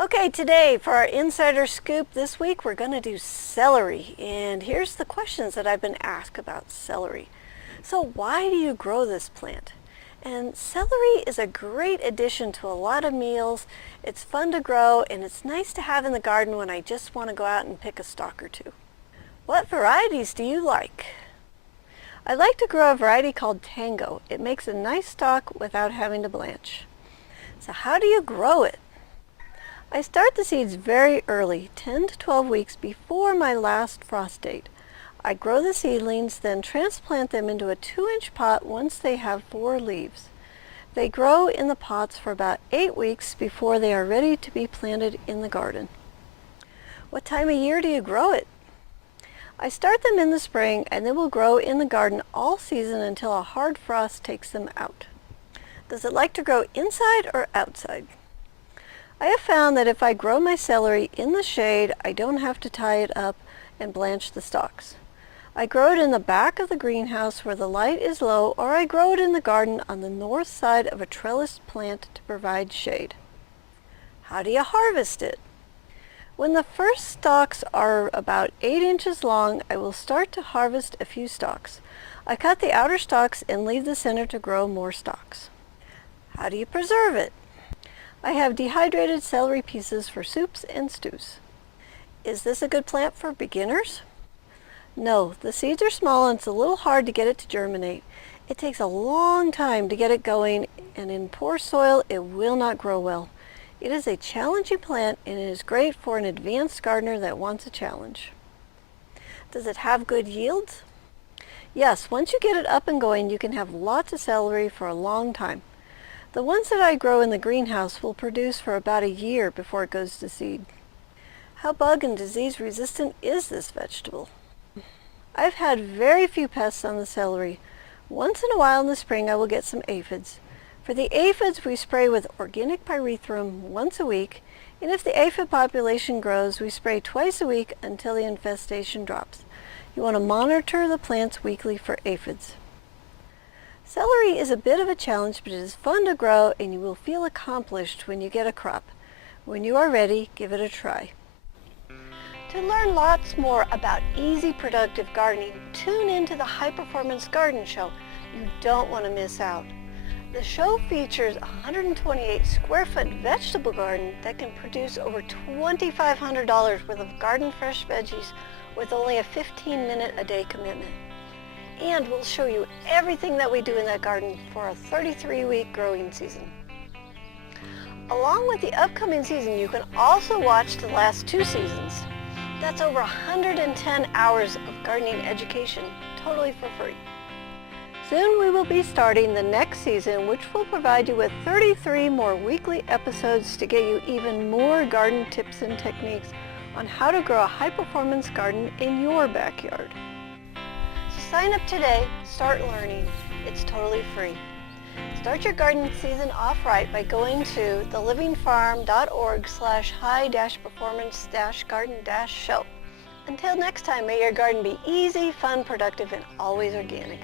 Okay, today for our insider scoop this week, we're going to do celery. And here's the questions that I've been asked about celery. So why do you grow this plant? And celery is a great addition to a lot of meals. It's fun to grow and it's nice to have in the garden when I just want to go out and pick a stalk or two. What varieties do you like? I like to grow a variety called Tango. It makes a nice stalk without having to blanch. So how do you grow it? I start the seeds very early, 10 to 12 weeks before my last frost date. I grow the seedlings, then transplant them into a 2-inch pot once they have 4 leaves. They grow in the pots for about 8 weeks before they are ready to be planted in the garden. What time of year do you grow it? I start them in the spring and they will grow in the garden all season until a hard frost takes them out. Does it like to grow inside or outside? I have found that if I grow my celery in the shade, I don't have to tie it up and blanch the stalks. I grow it in the back of the greenhouse where the light is low, or I grow it in the garden on the north side of a trellised plant to provide shade. How do you harvest it? When the first stalks are about 8 inches long, I will start to harvest a few stalks. I cut the outer stalks and leave the center to grow more stalks. How do you preserve it? I have dehydrated celery pieces for soups and stews. Is this a good plant for beginners? No, the seeds are small and it's a little hard to get it to germinate. It takes a long time to get it going, and in poor soil it will not grow well. It is a challenging plant and it is great for an advanced gardener that wants a challenge. Does it have good yields? Yes, once you get it up and going, you can have lots of celery for a long time. The ones that I grow in the greenhouse will produce for about a year before it goes to seed. How bug and disease resistant is this vegetable? I've had very few pests on the celery. Once in a while in the spring I will get some aphids. For the aphids we spray with organic pyrethrum once a week, and if the aphid population grows we spray twice a week until the infestation drops. You want to monitor the plants weekly for aphids. Celery is a bit of a challenge, but it is fun to grow and you will feel accomplished when you get a crop. When you are ready, give it a try. To learn lots more about easy, productive gardening, tune into the High Performance Garden Show. You don't want to miss out. The show features a 128 square foot vegetable garden that can produce over $2,500 worth of garden fresh veggies with only a 15-minute a day commitment. And we'll show you everything that we do in that garden for a 33-week growing season. Along with the upcoming season, you can also watch the last 2 seasons. That's over 110 hours of gardening education, totally for free. Soon we will be starting the next season, which will provide you with 33 more weekly episodes to get you even more garden tips and techniques on how to grow a high-performance garden in your backyard. Sign up today, start learning. It's totally free. Start your garden season off right by going to thelivingfarm.org/high-performance-garden-show. Until next time, may your garden be easy, fun, productive, and always organic.